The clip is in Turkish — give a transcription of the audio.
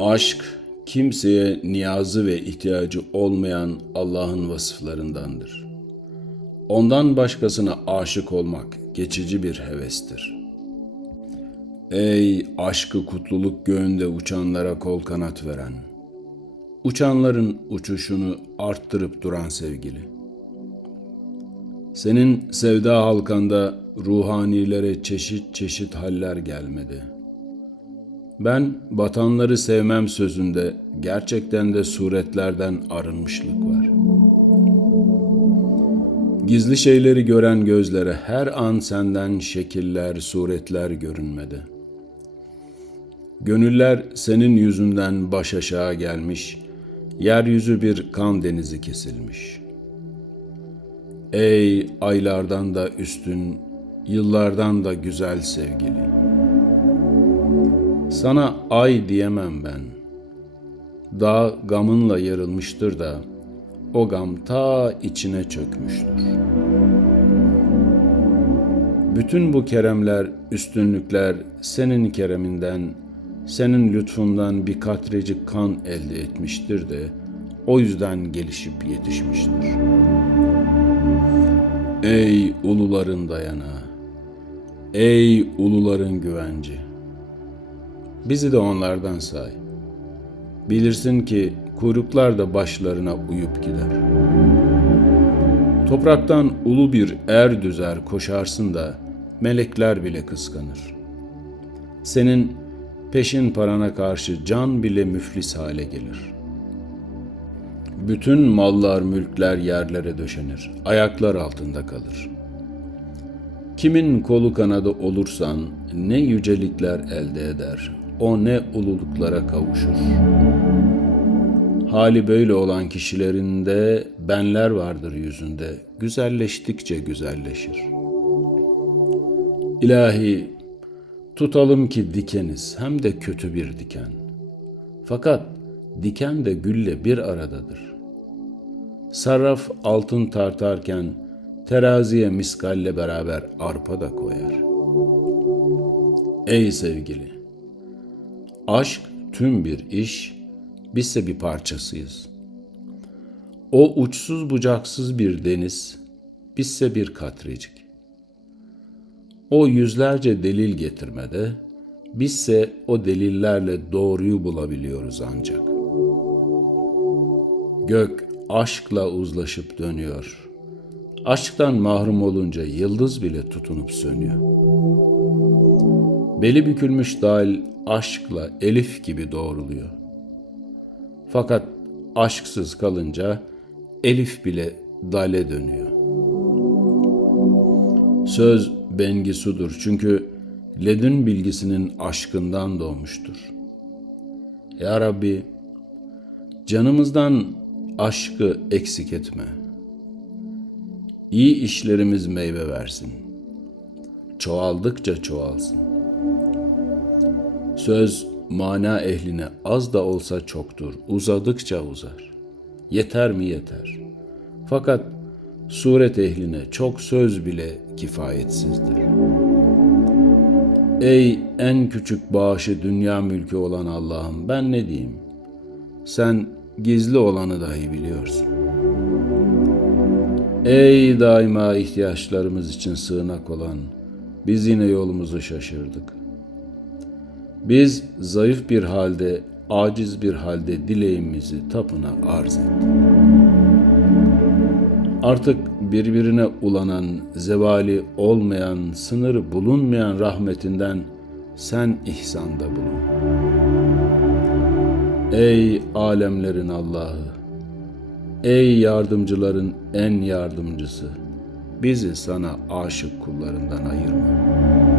Aşk, kimseye niyazı ve ihtiyacı olmayan Allah'ın vasıflarındandır. Ondan başkasına aşık olmak geçici bir hevestir. Ey aşkı kutluluk göğünde uçanlara kol kanat veren, uçanların uçuşunu arttırıp duran sevgili. Senin sevda halkanda ruhanilere çeşit çeşit haller gelmedi.'' Ben batanları sevmem sözünde gerçekten de suretlerden arınmışlık var. Gizli şeyleri gören gözlere her an senden şekiller, suretler görünmedi. Gönüller senin yüzünden baş aşağı gelmiş, yeryüzü bir kan denizi kesilmiş. Ey aylardan da üstün, yıllardan da güzel sevgili.'' Sana ay diyemem ben. Dağ gamınla yarılmıştır da o gam ta içine çökmüştür. Bütün bu keremler, üstünlükler senin kereminden, senin lütfundan bir katrecik kan elde etmiştir de o yüzden gelişip yetişmiştir. Ey uluların dayanağı, ey uluların güvenci, Bizi de onlardan say. Bilirsin ki kuyruklar da başlarına uyup gider. Topraktan ulu bir er düzer koşarsın da melekler bile kıskanır. Senin peşin parana karşı can bile müflis hale gelir. Bütün mallar, mülkler yerlere döşenir, ayaklar altında kalır. Kimin kolu kanadı olursan ne yücelikler elde eder, o ne ululuklara kavuşur. Hali böyle olan kişilerin de benler vardır yüzünde, güzelleştikçe güzelleşir. İlahi, tutalım ki dikeniz hem de kötü bir diken. Fakat diken de gülle bir aradadır. Sarraf altın tartarken teraziye miskalle beraber arpa da koyar. Ey sevgili, Aşk tüm bir iş, bizse bir parçasıyız. O uçsuz bucaksız bir deniz, bizse bir katrecik. O yüzlerce delil getirmede, bizse o delillerle doğruyu bulabiliyoruz ancak. Gök aşkla uzlaşıp dönüyor. Aşktan mahrum olunca yıldız bile tutunup sönüyor. Beli bükülmüş dal aşkla elif gibi doğruluyor. Fakat aşksız kalınca elif bile dale dönüyor. Söz bengi sudur çünkü ledün bilgisinin aşkından doğmuştur. Ya Rabbi, canımızdan aşkı eksik etme. İyi işlerimiz meyve versin. Çoğaldıkça çoğalsın. Söz mana ehline az da olsa çoktur, uzadıkça uzar. Yeter mi yeter. Fakat suret ehline çok söz bile kifayetsizdir. Ey en küçük bağışı dünya mülkü olan Allah'ım ben ne diyeyim? Sen gizli olanı dahi biliyorsun. Ey daima ihtiyaçlarımız için sığınak olan, biz yine yolumuzu şaşırdık.'' Biz zayıf bir halde, aciz bir halde dileğimizi tapına arz ettik. Artık birbirine ulanan, zevali olmayan, sınırı bulunmayan rahmetinden sen ihsanda bulun. Ey alemlerin Allah'ı, ey yardımcıların en yardımcısı, bizi sana aşık kullarından ayırma.''